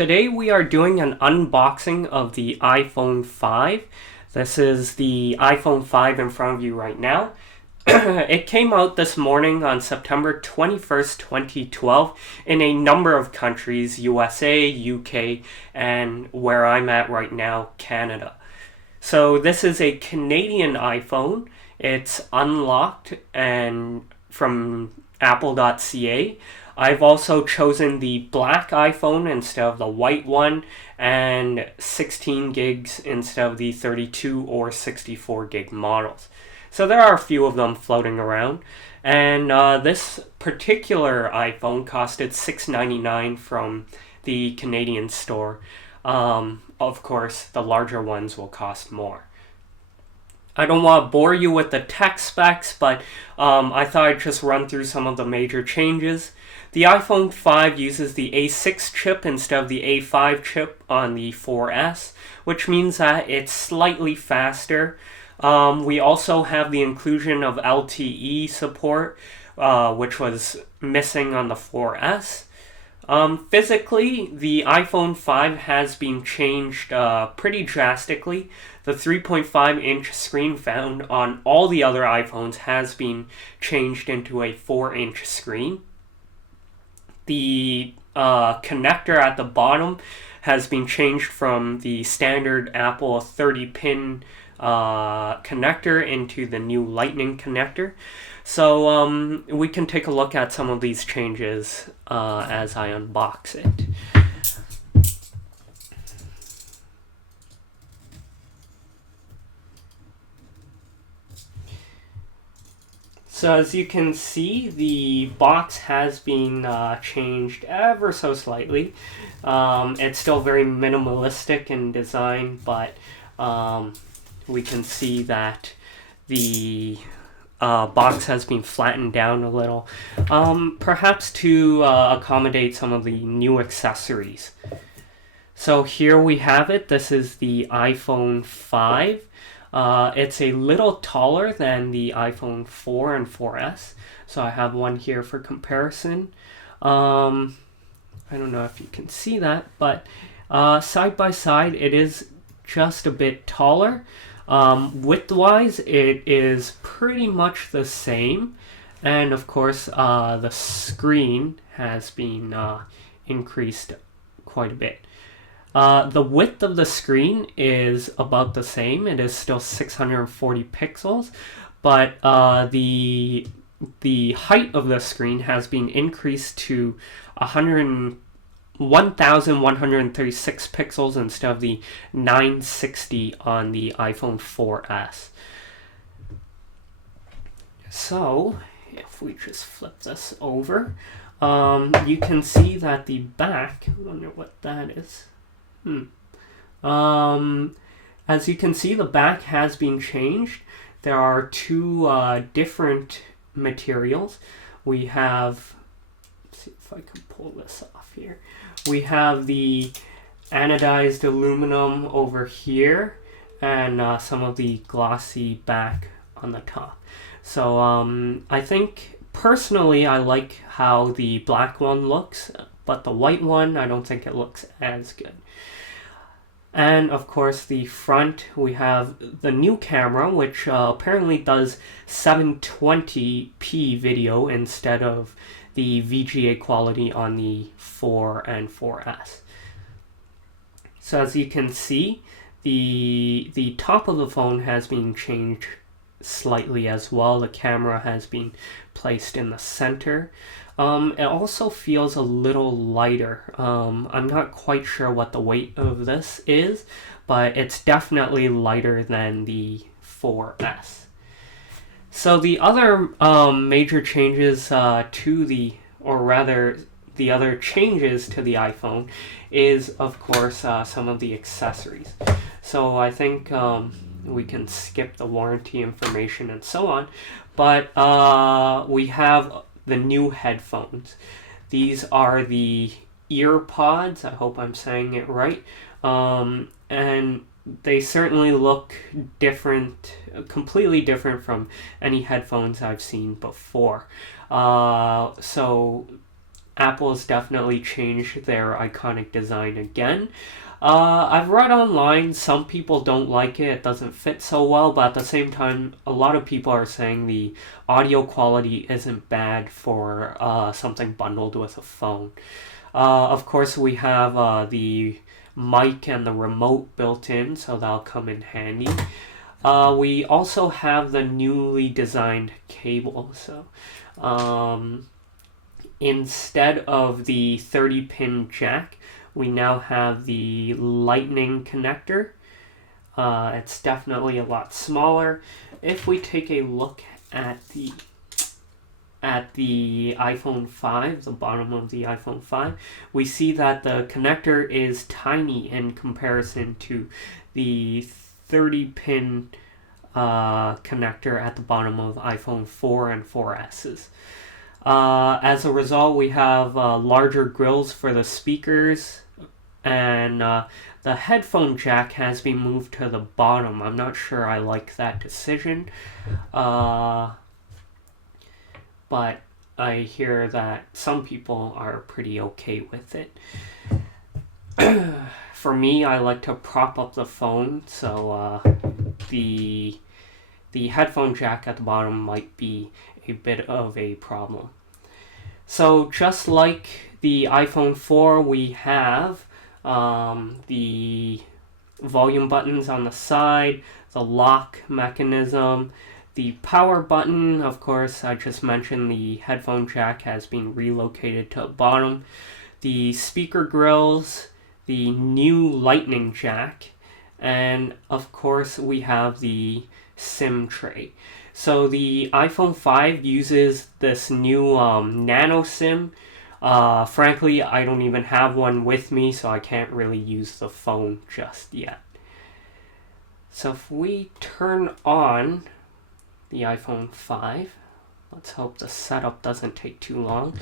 Today we are doing an unboxing of the iPhone 5. This is the iPhone 5 in front of you right now. It came out this morning on September 21st, 2012 in a number of countries, USA, UK, and where I'm at right now, Canada. So this is a Canadian iPhone. It's unlocked and from apple.ca. I've also chosen the black iPhone instead of the white one, and 16 gigs instead of the 32 or 64 gig models. So there are a few of them floating around. And this particular iPhone costed $6.99 from the Canadian store. Of course, the larger ones will cost more. I don't want to bore you with the tech specs, but I thought I'd just run through some of the major changes. The iPhone 5 uses the A6 chip instead of the A5 chip on the 4S, which means that it's slightly faster. We also have the inclusion of LTE support, which was missing on the 4S. Physically, the iPhone 5 has been changed pretty drastically. The 3.5-inch screen found on all the other iPhones has been changed into a 4-inch screen. The connector at the bottom has been changed from the standard Apple 30-pin connector into the new Lightning connector. So we can take a look at some of these changes as I unbox it. So as you can see, the box has been changed ever so slightly. It's still very minimalistic in design, but we can see that the box has been flattened down a little, perhaps to accommodate some of the new accessories. So here we have it. This is the iPhone 5. It's a little taller than the iPhone 4 and 4S, so I have one here for comparison. I don't know if you can see that, but side by side it is just a bit taller. Width-wise, it is pretty much the same, and of course the screen has been increased quite a bit. The width of the screen is about the same. It is still 640 pixels, but the height of the screen has been increased to 1,136 pixels instead of the 960 on the iPhone 4S. So, if we just flip this over, you can see that the back, I wonder what that is. As you can see, the back has been changed. There are two different materials. We have, let's see if I can pull this off here. We have the anodized aluminum over here, and some of the glossy back on the top. So I think personally I like how the black one looks, but the white one I don't think it looks as good. And of course the front, we have the new camera, which apparently does 720p video instead of the VGA quality on the 4 and 4S. So as you can see, the top of the phone has been changed slightly as well. The camera has been placed in the center. It also feels a little lighter. I'm not quite sure what the weight of this is, but it's definitely lighter than the 4S. So the other major changes to the other changes to the iPhone is, of course, some of the accessories. So I think we can skip the warranty information and so on, but we have the new headphones. These are the EarPods. I hope I'm saying it right. And they certainly look different, completely different from any headphones I've seen before. So Apple's definitely changed their iconic design again. I've read online some people don't like it, it doesn't fit so well, but at the same time, a lot of people are saying the audio quality isn't bad for something bundled with a phone. Of course, we have the mic and the remote built in, so that'll come in handy. We also have the newly designed cable, so instead of the 30-pin jack, we now have the lightning connector. It's definitely a lot smaller. If we take a look at the iPhone 5, the bottom of the iPhone 5, we see that the connector is tiny in comparison to the 30-pin connector at the bottom of iPhone 4 and 4S's. As a result, we have larger grills for the speakers, and the headphone jack has been moved to the bottom. I'm not sure I like that decision, but I hear that some people are pretty okay with it. For me, I like to prop up the phone, so the headphone jack at the bottom might be a bit of a problem. So just like the iPhone 4, we have the volume buttons on the side, the lock mechanism, the power button. Of course, I just mentioned the headphone jack has been relocated to the bottom, the speaker grills, the new lightning jack, and of course we have the SIM tray. So the iPhone 5 uses this new nanoSIM. Frankly, I don't even have one with me, so I can't really use the phone just yet. So if we turn on the iPhone 5, let's hope the setup doesn't take too long,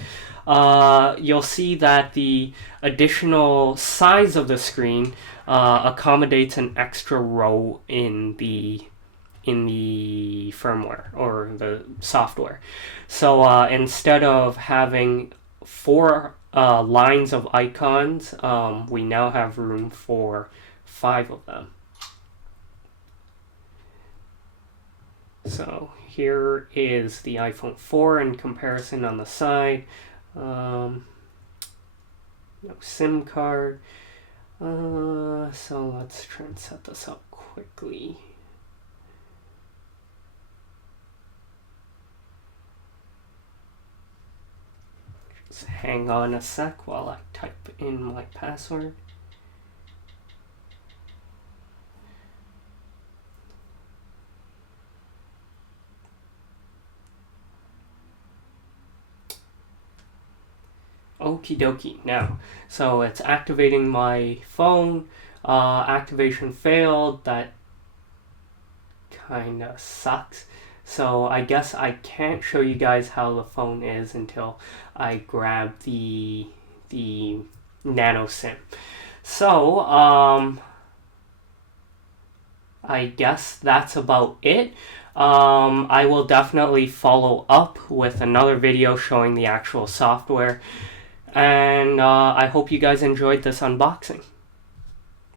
you'll see that the additional size of the screen accommodates an extra row in the firmware or the software. So instead of having 4 lines of icons, we now have room for 5 of them. So here is the iPhone 4 in comparison on the side. No SIM card. So let's try and set this up quickly. Just hang on a sec while I type in my password. Okie dokie. Now, so it's activating my phone. Activation failed. That kind of sucks. So I guess I can't show you guys how the phone is until I grab the nanoSIM. So I guess that's about it. I will definitely follow up with another video showing the actual software. And I hope you guys enjoyed this unboxing.